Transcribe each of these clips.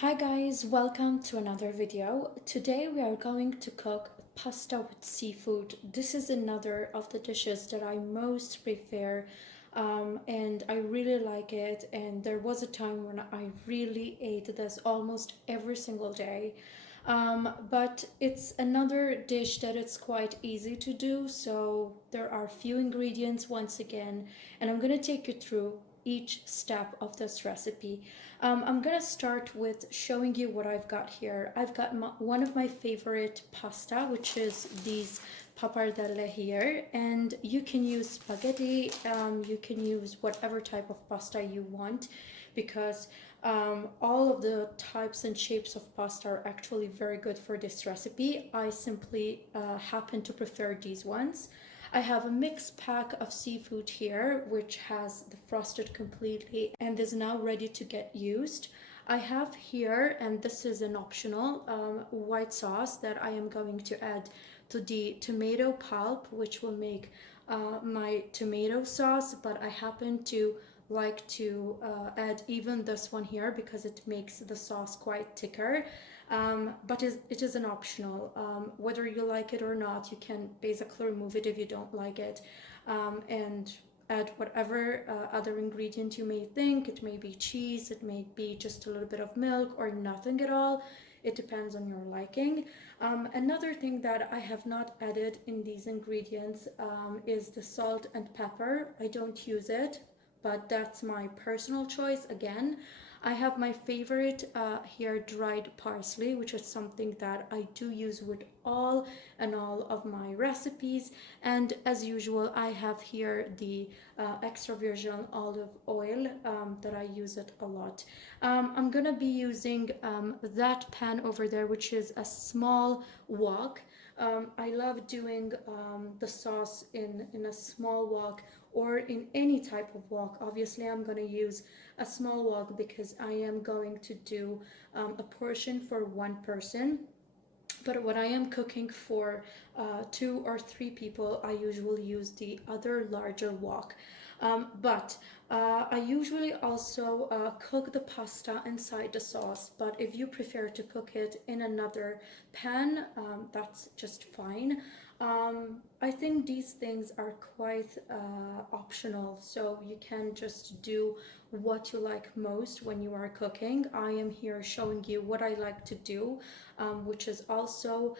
Hi guys, welcome to another video. Today we are going to cook pasta with seafood. This is another of the dishes that I most prefer, and I really like it, and there was a time when I really ate this almost every single day. But it's another dish that it's quite easy to do, so there are few ingredients once again, and I'm gonna take you through each step of this recipe. I'm gonna start with showing you what I've got here. I've got one of my favorite pasta, which is these pappardelle here, and you can use spaghetti, you can use whatever type of pasta you want, because all of the types and shapes of pasta are actually very good for this recipe. I simply happen to prefer these ones. I have a mixed pack of seafood here, which has defrosted completely and is now ready to get used. I have here, and this is an optional, white sauce that I am going to add to the tomato pulp, which will make my tomato sauce, but I happen to like to add even this one here because it makes the sauce quite thicker. But it is an optional. Whether you like it or not, you can basically remove it if you don't like it, and add whatever other ingredient you may think. It may be cheese, it may be just a little bit of milk, or nothing at all. It depends on your liking. Another thing that I have not added in these ingredients is the salt and pepper. I don't use it, but that's my personal choice again. I have my favorite here, dried parsley, which is something that I do use with all and all of my recipes. And as usual, I have here the extra virgin olive oil that I use it a lot. I'm gonna be using that pan over there, which is a small wok. I love doing the sauce in a small wok or in any type of wok. Obviously, I'm going to use a small wok because I am going to do a portion for one person. But when I am cooking for 2 or 3 people, I usually use the other larger wok. But I usually also cook the pasta inside the sauce. But if you prefer to cook it in another pan, that's just fine. I think these things are quite optional, so you can just do what you like most when you are cooking. I am here showing you what I like to do, which is also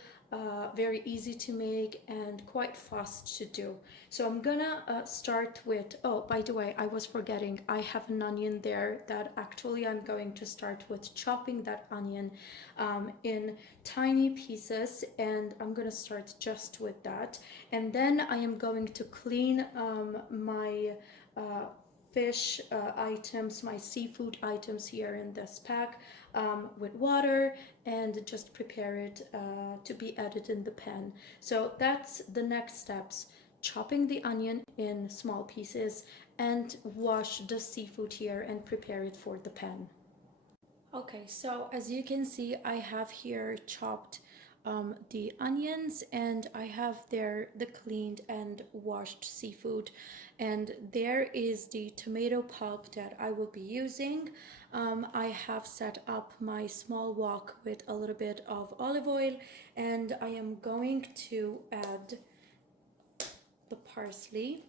very easy to make and quite fast to do. So I'm gonna start with, oh, by the way, I was forgetting, I have an onion there that actually I'm going to start with chopping that onion in tiny pieces, and I'm gonna start just with that. And then I am going to clean my fish items, my seafood items here in this pack with water, and just prepare it to be added in the pan. So that's the next steps: chopping the onion in small pieces and wash the seafood here and prepare it for the pan. Okay, so as you can see, I have here chopped the onions, and I have there the cleaned and washed seafood, and there is the tomato pulp that I will be using. I have set up my small wok with a little bit of olive oil, and I am going to add the parsley.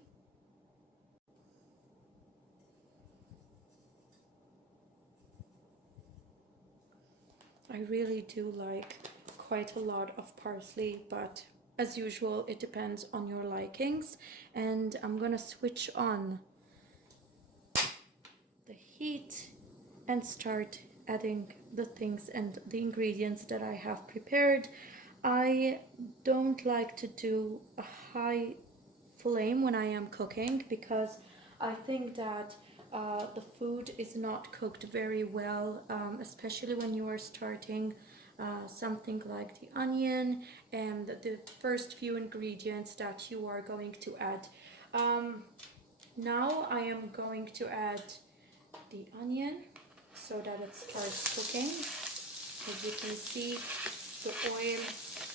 I really do like quite a lot of parsley, but as usual, it depends on your likings. And I'm gonna switch on the heat and start adding the things and the ingredients that I have prepared. I don't like to do a high flame when I am cooking because I think that the food is not cooked very well, especially when you are starting something like the onion and the first few ingredients that you are going to add. Now I am going to add the onion so that it starts cooking. As you can see, the oil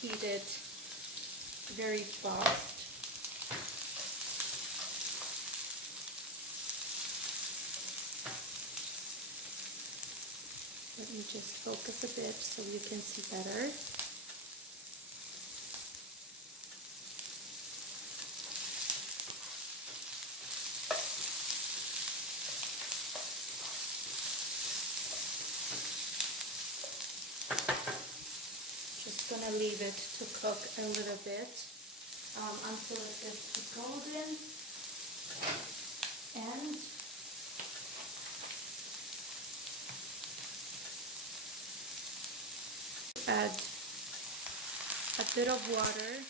heated very fast. Let me just focus a bit so you can see better. Just gonna leave it to cook a little bit until it gets golden, and add a bit of water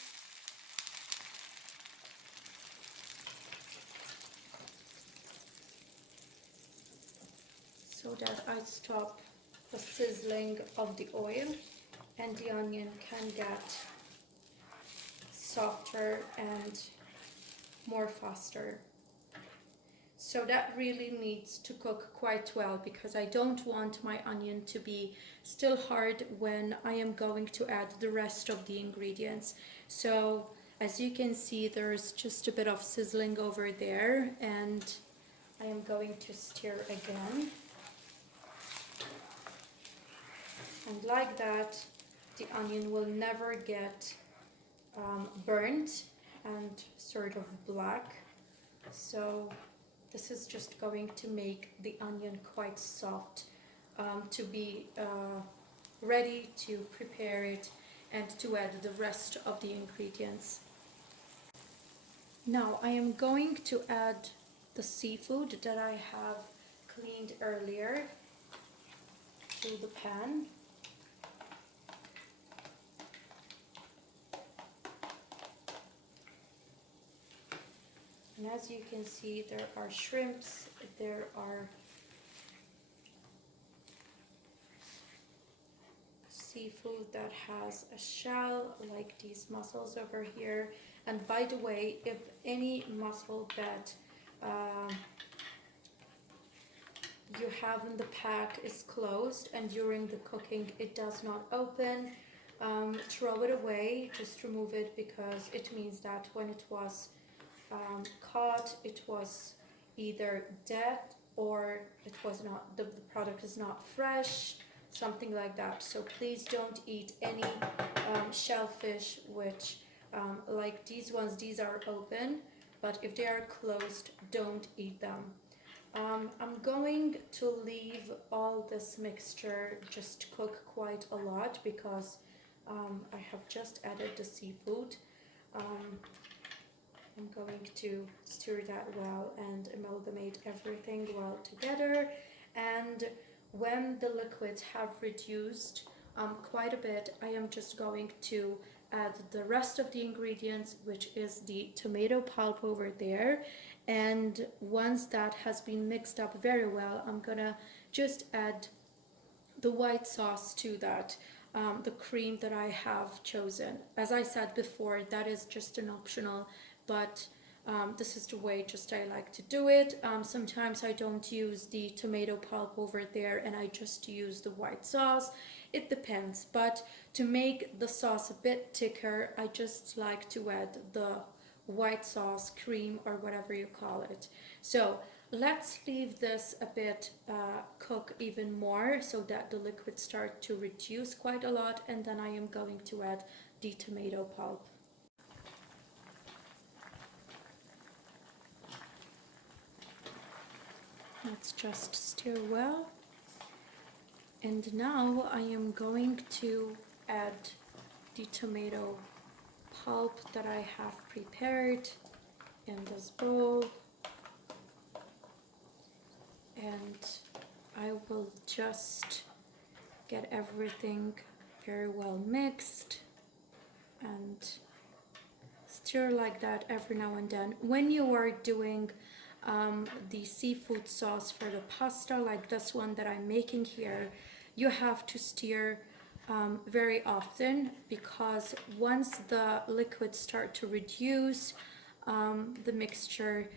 so that I stop the sizzling of the oil and the onion can get softer and more faster. So that really needs to cook quite well because I don't want my onion to be still hard when I am going to add the rest of the ingredients. So as you can see, there's just a bit of sizzling over there, and I am going to stir again. And like that, the onion will never get burnt and sort of black. So this is just going to make the onion quite soft to be ready to prepare it and to add the rest of the ingredients. Now I am going to add the seafood that I have cleaned earlier to the pan. And as you can see, there are shrimps, there are seafood that has a shell, like these mussels over here. And by the way, if any mussel that you have in the pack is closed and during the cooking it does not open, throw it away, just remove it, because it means that when it was caught, it was either dead or it was not, the product is not fresh, something like that. So please don't eat any shellfish which like these ones, these are open, but if they are closed, don't eat them. I'm going to leave all this mixture just cook quite a lot because I have just added the seafood. I'm going to stir that well and amalgamate everything well together. And when the liquids have reduced quite a bit, I am just going to add the rest of the ingredients, which is the tomato pulp over there. And once that has been mixed up very well, I'm gonna just add the white sauce to that, the cream that I have chosen. As I said before, that is just an optional, but this is the way just I like to do it. Sometimes I don't use the tomato pulp over there and I just use the white sauce. It depends, but to make the sauce a bit thicker, I just like to add the white sauce, cream, or whatever you call it. So let's leave this a bit cook even more so that the liquids start to reduce quite a lot, and then I am going to add the tomato pulp. Let's just stir well. And now I am going to add the tomato pulp that I have prepared in this bowl. And I will just get everything very well mixed and stir like that every now and then. When you are doing the seafood sauce for the pasta, like this one that I'm making here, you have to stir very often, because once the liquids start to reduce, the mixture,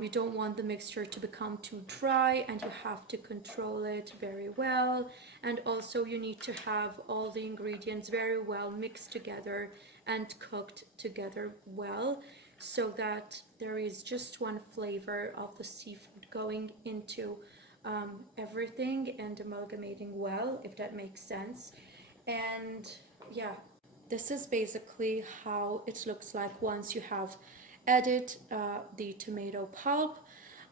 you don't want the mixture to become too dry, and you have to control it very well. And also you need to have all the ingredients very well mixed together and cooked together well, so that there is just one flavor of the seafood going into everything and amalgamating well, if that makes sense. And yeah, this is basically how it looks like once you have added the tomato pulp.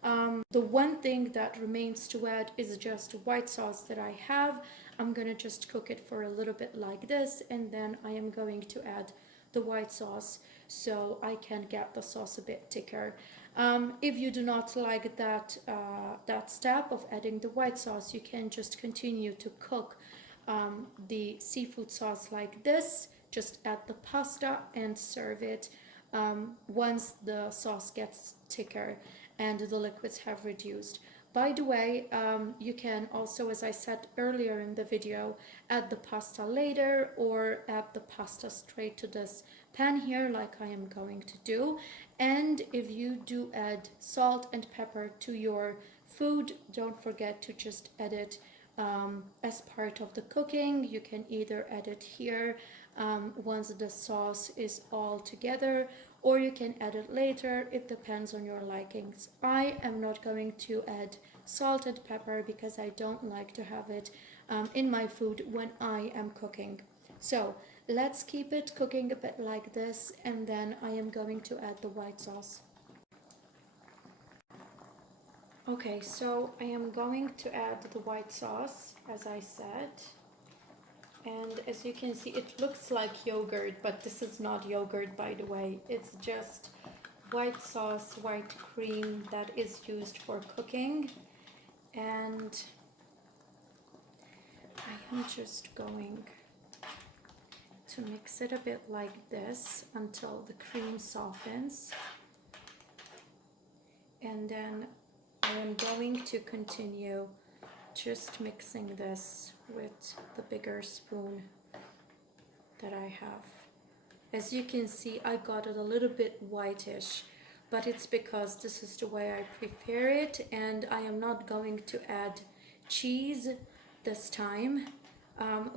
The one thing that remains to add is just white sauce that I have. I'm gonna just cook it for a little bit like this, and then I am going to add the white sauce so I can get the sauce a bit thicker. If you do not like that step of adding the white sauce, you can just continue to cook the seafood sauce like this. Just add the pasta and serve it once the sauce gets thicker and the liquids have reduced. By the way, you can also, as I said earlier in the video, add the pasta later or add the pasta straight to this pan here like I am going to do. And if you do add salt and pepper to your food, don't forget to just add it as part of the cooking. You can either add it here once the sauce is all together, or you can add it later. It depends on your likings. I am not going to add salt and pepper because I don't like to have it in my food when I am cooking. So let's keep it cooking a bit like this, and then I am going to add the white sauce. Okay, so I am going to add the white sauce, as I said. And as you can see, it looks like yogurt, but this is not yogurt, by the way. It's just white sauce, white cream that is used for cooking. And I am just going to mix it a bit like this until the cream softens. And then I am going to continue just mixing this with the bigger spoon that I have. As you can see, I got it a little bit whitish, but it's because this is the way I prepare it, and I am not going to add cheese this time.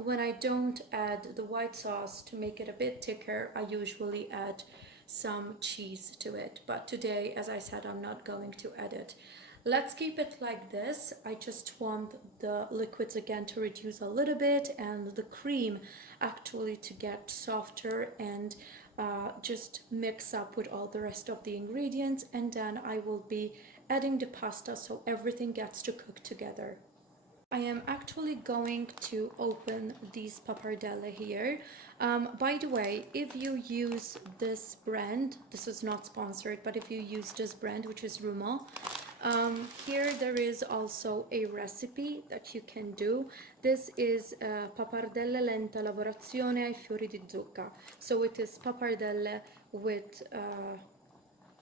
When I don't add the white sauce to make it a bit thicker, I usually add some cheese to it, but today, as I said, I'm not going to add it. Let's keep it like this. I just want the liquids again to reduce a little bit and the cream actually to get softer and just mix up with all the rest of the ingredients, and then I will be adding the pasta so everything gets to cook together. I am actually going to open these pappardelle here. By the way, if you use this brand, this is not sponsored, but if you use this brand, which is Rumon, here there is also a recipe that you can do. This is pappardelle lenta lavorazione ai fiori di zucca. So it is pappardelle with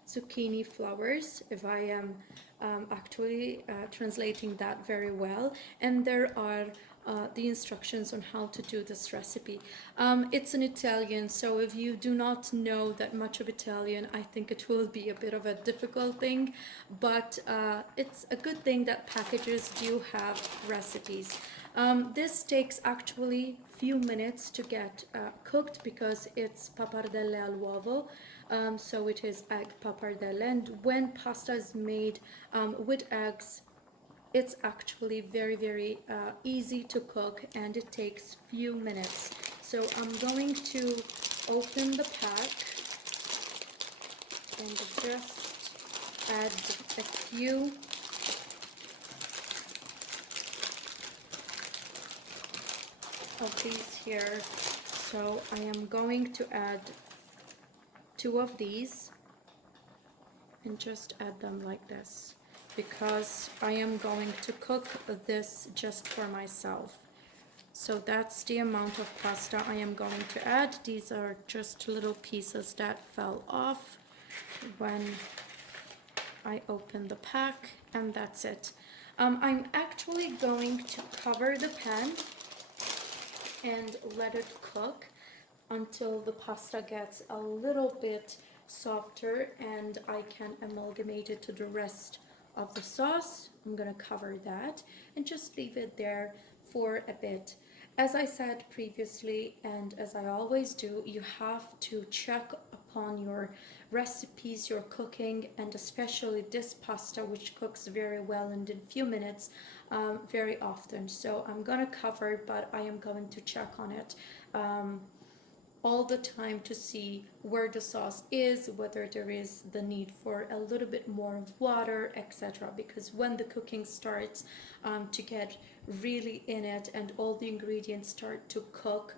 zucchini flowers, if I am actually translating that very well. And there are the instructions on how to do this recipe. It's in Italian, so if you do not know that much of Italian, I think it will be a bit of a difficult thing, but it's a good thing that packages do have recipes. This takes actually few minutes to get cooked because it's pappardelle all'uovo. So it is egg pappardelle, and when pasta is made with eggs, it's actually very easy to cook, and it takes few minutes. So I'm going to open the pack and just add a few of these here. So I am going to add 2 of these and just add them like this, because I am going to cook this just for myself. So that's the amount of pasta I am going to add. These are just little pieces that fell off when I opened the pack, and that's it. I'm actually going to cover the pan and let it cook until the pasta gets a little bit softer and I can amalgamate it to the rest of the sauce. I'm gonna cover that and just leave it there for a bit. As I said previously, and as I always do, you have to check upon your recipes, your cooking, and especially this pasta, which cooks very well and in few minutes, very often. So I'm gonna cover, but I am going to check on it all the time to see where the sauce is, whether there is the need for a little bit more of water, etc. Because when the cooking starts to get really in it and all the ingredients start to cook,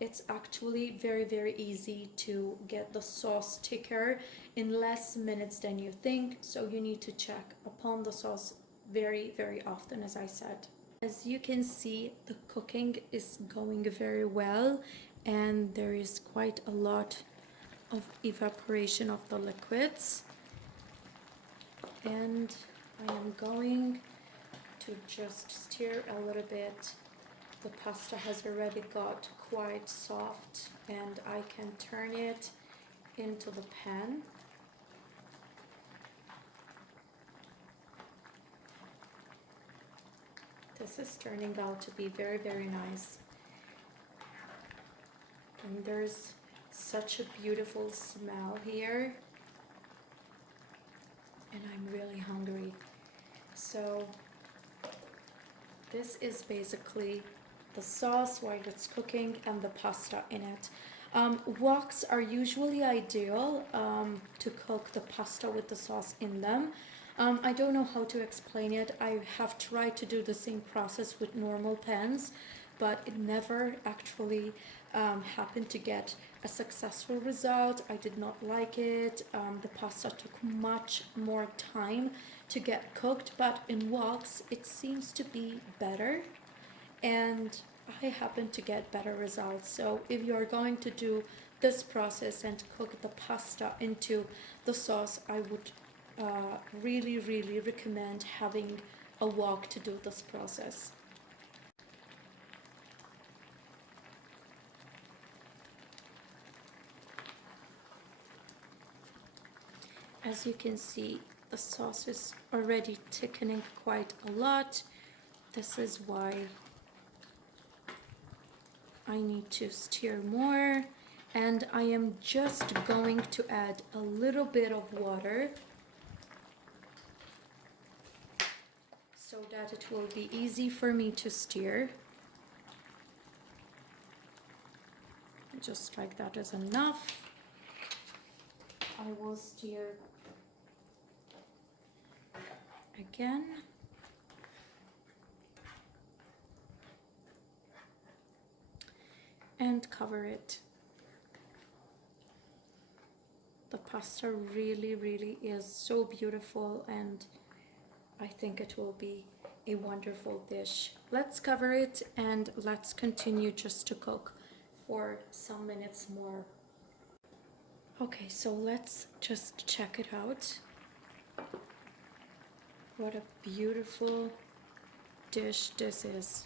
it's actually very easy to get the sauce thicker in less minutes than you think. So you need to check upon the sauce very often, as I said. As you can see, the cooking is going very well and there is quite a lot of evaporation of the liquids, and I am going to just stir a little bit. The pasta has already got quite soft and I can turn it into the pan. This is turning out to be very nice. And there's such a beautiful smell here. And I'm really hungry. So this is basically the sauce while it's cooking and the pasta in it. Woks are usually ideal to cook the pasta with the sauce in them. I don't know how to explain it. I have tried to do the same process with normal pans, but it never actually happened to get a successful result. I did not like it. The pasta took much more time to get cooked, but in woks it seems to be better and I happen to get better results. So if you are going to do this process and cook the pasta into the sauce, I would really recommend having a wok to do this process. As you can see, the sauce is already thickening quite a lot. This is why I need to stir more, and I am just going to add a little bit of water so that it will be easy for me to stir. Just like that is enough. I will stir again. And cover it. The pasta really is so beautiful and I think it will be a wonderful dish. Let's cover it and let's continue just to cook for some minutes more. Okay, so let's just check it out. What a beautiful dish this is.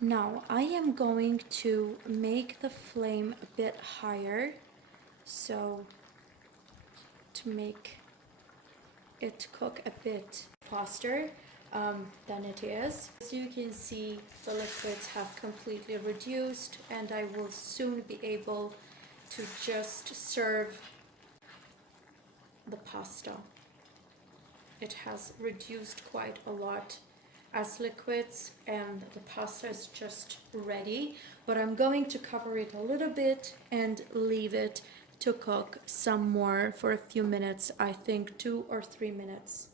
Now I am going to make the flame a bit higher, so to make it cook a bit faster than it is. As you can see, the liquids have completely reduced and I will soon be able to just serve the pasta. It has reduced quite a lot as liquids and the pasta is just ready, but I'm going to cover it a little bit and leave it to cook some more for a few minutes. I think 2 or 3 minutes.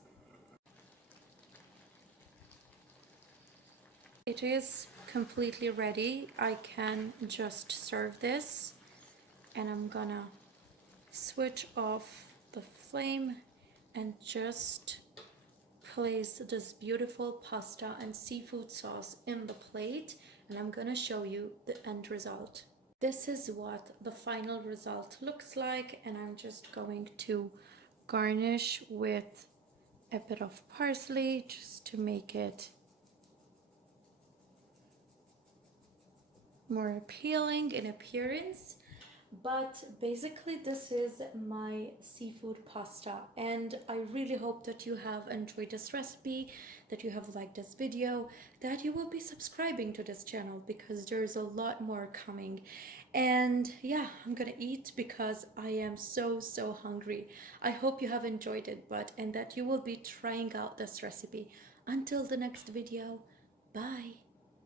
It is completely ready. I can just serve this and I'm gonna switch off the flame and just place this beautiful pasta and seafood sauce in the plate, and I'm gonna show you the end result. This is what the final result looks like, and I'm just going to garnish with a bit of parsley just to make it more appealing in appearance. But basically this is my seafood pasta and I really hope that you have enjoyed this recipe. that you have liked this video, that you will be subscribing to this channel because there's a lot more coming. And yeah, I'm gonna eat because I am so hungry. I hope you have enjoyed it, and that you will be trying out this recipe. Until the next video, bye.